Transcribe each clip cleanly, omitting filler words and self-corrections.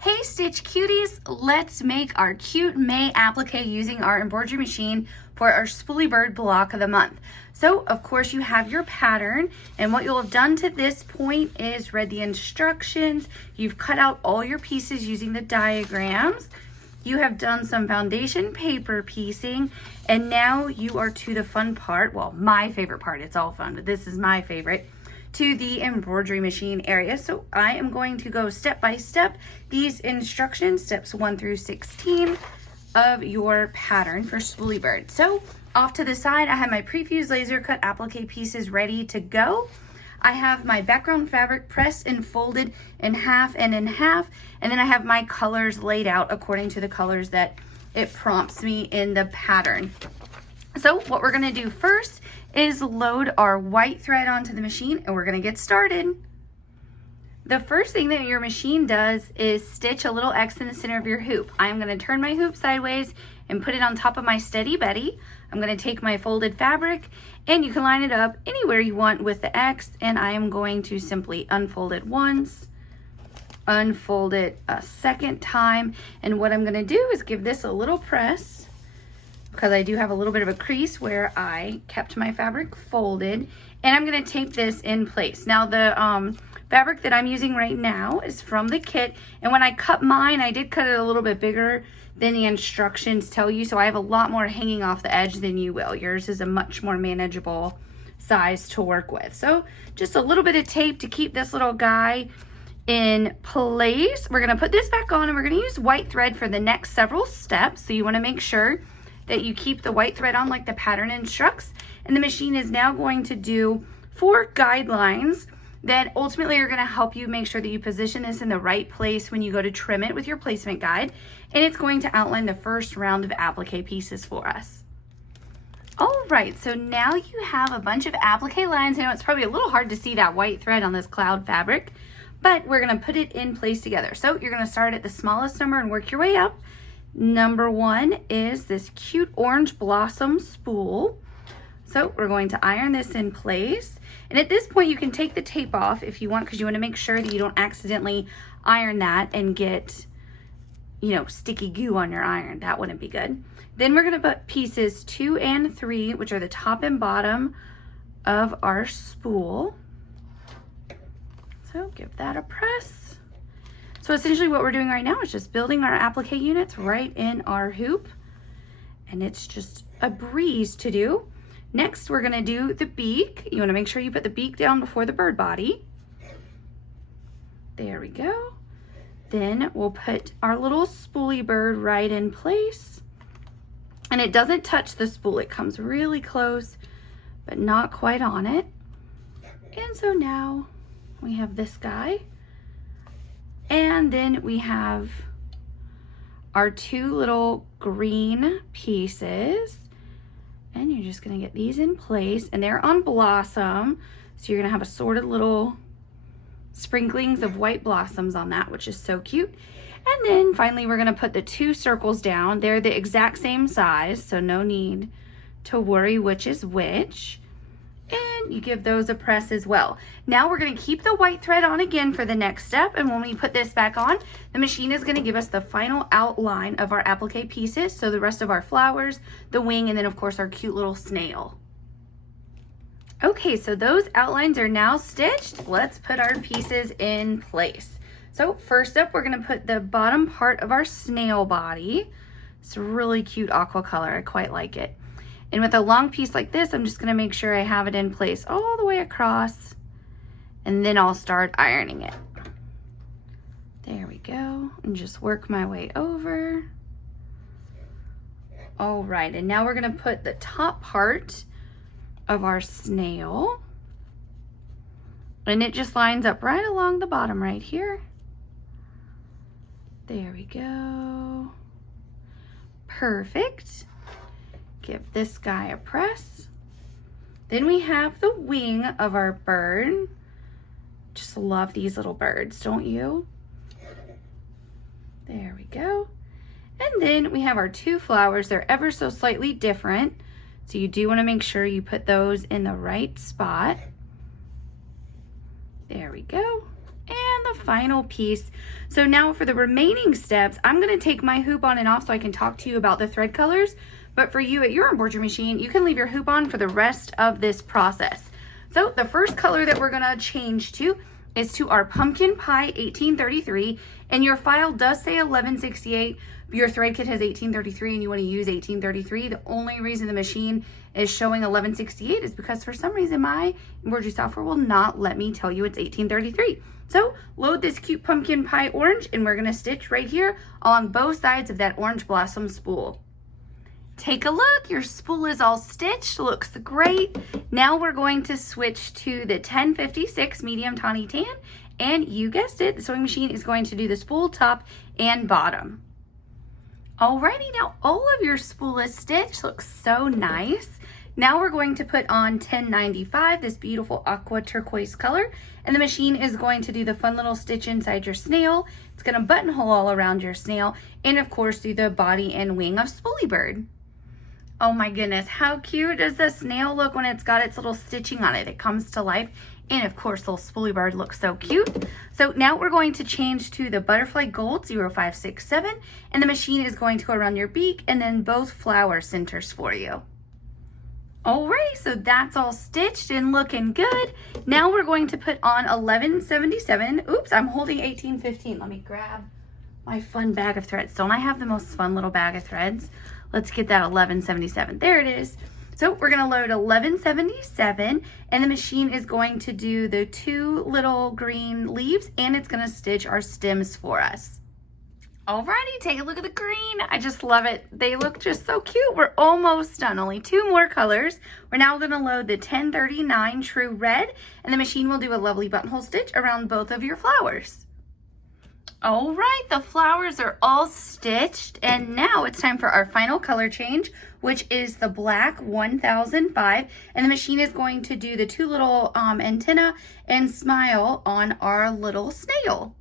Hey Stitch Cuties, let's make our cute May applique using our embroidery machine for our Spoolie Bird block of the month. So of course you have your pattern, and what you'll have done to this point is read the instructions. You've cut out all your pieces using the diagrams. You have done some foundation paper piecing, and now you are to the fun part. Well, my favorite part. It's all fun, but this is my favorite. To the embroidery machine area. So I am going to go step by step these instructions, steps 1 through 16 of your pattern for Spoolie Bird. So off to the side, I have my prefused laser cut applique pieces ready to go. I have my background fabric pressed and folded in half and in half, and then I have my colors laid out according to the colors that it prompts me in the pattern. So what we're going to do first is load our white thread onto the machine, and we're going to get started. The first thing that your machine does is stitch a little X in the center of your hoop. I'm going to turn my hoop sideways and put it on top of my Steady Betty. I'm going to take my folded fabric, and you can line it up anywhere you want with the X, and I am going to simply unfold it once, unfold it a second time, and what I'm going to do is give this a little press, because I do have a little bit of a crease where I kept my fabric folded, and I'm going to tape this in place. Now the fabric that I'm using right now is from the kit, and when I cut mine, I did cut it a little bit bigger than the instructions tell you, so I have a lot more hanging off the edge than you will. Yours is a much more manageable size to work with. So just a little bit of tape to keep this little guy in place. We're going to put this back on, and we're going to use white thread for the next several steps, so you want to make sure that you keep the white thread on like the pattern instructs. And the machine is now going to do 4 guidelines that ultimately are going to help you make sure that you position this in the right place when you go to trim it with your placement guide. And it's going to outline the first round of applique pieces for us. All right, so now you have a bunch of applique lines. I know it's probably a little hard to see that white thread on this cloud fabric, but we're going to put it in place together. So you're going to start at the smallest number and work your way up. Number 1 is this cute orange blossom spool. So we're going to iron this in place. And at this point, you can take the tape off if you want, because you want to make sure that you don't accidentally iron that and get, you know, sticky goo on your iron. That wouldn't be good. Then we're going to put pieces 2 and 3, which are the top and bottom of our spool. So give that a press. So essentially what we're doing right now is just building our applique units right in our hoop, and it's just a breeze to do. Next, we're gonna do the beak. You wanna make sure you put the beak down before the bird body. There we go. Then we'll put our little spoolie bird right in place, and it doesn't touch the spool. It comes really close, but not quite on it. And so now we have this guy. And then we have our 2 little green pieces, and you're just gonna get these in place, and they're on blossom. So you're gonna have assorted little sprinklings of white blossoms on that, which is so cute. And then finally, we're gonna put the 2 circles down. They're the exact same size, so no need to worry which is which. And you give those a press as well. Now we're going to keep the white thread on again for the next step, and when we put this back on, the machine is going to give us the final outline of our applique pieces, so the rest of our flowers, the wing, and then of course our cute little snail. Okay, so those outlines are now stitched. Let's put our pieces in place. So first up, we're going to put the bottom part of our snail body. It's a really cute aqua color. I quite like it. And with a long piece like this, I'm just going to make sure I have it in place all the way across, and then I'll start ironing it. There we go, and just work my way over. All right, and now we're going to put the top part of our snail, and it just lines up right along the bottom right here. There we go. Perfect. Give this guy a press. Then we have the wing of our bird. Just love these little birds, don't you? There we go. And then we have our 2 flowers. They're ever so slightly different, so you do want to make sure you put those in the right spot. There we go. And the final piece. So now for the remaining steps, I'm going to take my hoop on and off so I can talk to you about the thread colors. But for you at your embroidery machine, you can leave your hoop on for the rest of this process. So the first color that we're going to change to is to our Pumpkin Pie 1833, and your file does say 1168. Your thread kit has 1833 and you want to use 1833. The only reason the machine is showing 1168 is because for some reason my embroidery software will not let me tell you it's 1833. So load this cute pumpkin pie orange, and we're going to stitch right here along both sides of that orange blossom spool. Take a look, your spool is all stitched, looks great. Now we're going to switch to the 1056 medium tawny tan, and you guessed it, the sewing machine is going to do the spool top and bottom. Alrighty, now all of your spool is stitched, looks so nice. Now we're going to put on 1095, this beautiful aqua turquoise color, and the machine is going to do the fun little stitch inside your snail. It's going to buttonhole all around your snail, and of course do the body and wing of Spoolie Bird. Oh my goodness, how cute does the snail look when it's got its little stitching on it? It comes to life. And of course, little Spoolie Bird looks so cute. So now we're going to change to the Butterfly Gold 0567, and the machine is going to go around your beak and then both flower centers for you. Alrighty, so that's all stitched and looking good. Now we're going to put on 1177. Oops, I'm holding 1815. Let me grab my fun bag of threads. Don't I have the most fun little bag of threads? Let's get that 1177. There it is. So we're going to load 1177, and the machine is going to do the 2 little green leaves, and it's going to stitch our stems for us. Alrighty, take a look at the green. I just love it. They look just so cute. We're almost done. Only 2 more colors. We're now going to load the 1039 True Red, and the machine will do a lovely buttonhole stitch around both of your flowers. All right, the flowers are all stitched, and now it's time for our final color change, which is the black 1005, and the machine is going to do the 2 little antenna and smile on our little snail.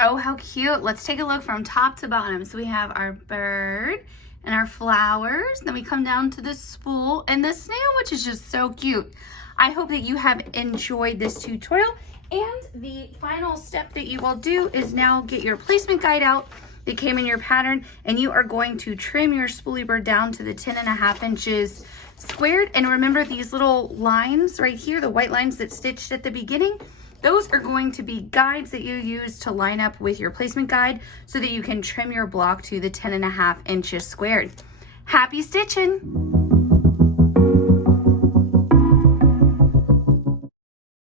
Oh, how cute. Let's take a look from top to bottom. So we have our bird and our flowers, then we come down to the spool and the snail, which is just so cute. I hope that you have enjoyed this tutorial. And the final step that you will do is now get your placement guide out that came in your pattern, and you are going to trim your Spoolie Bird down to the 10.5 inches squared. And remember these little lines right here, the white lines that stitched at the beginning, those are going to be guides that you use to line up with your placement guide so that you can trim your block to the 10.5 inches squared. Happy stitching!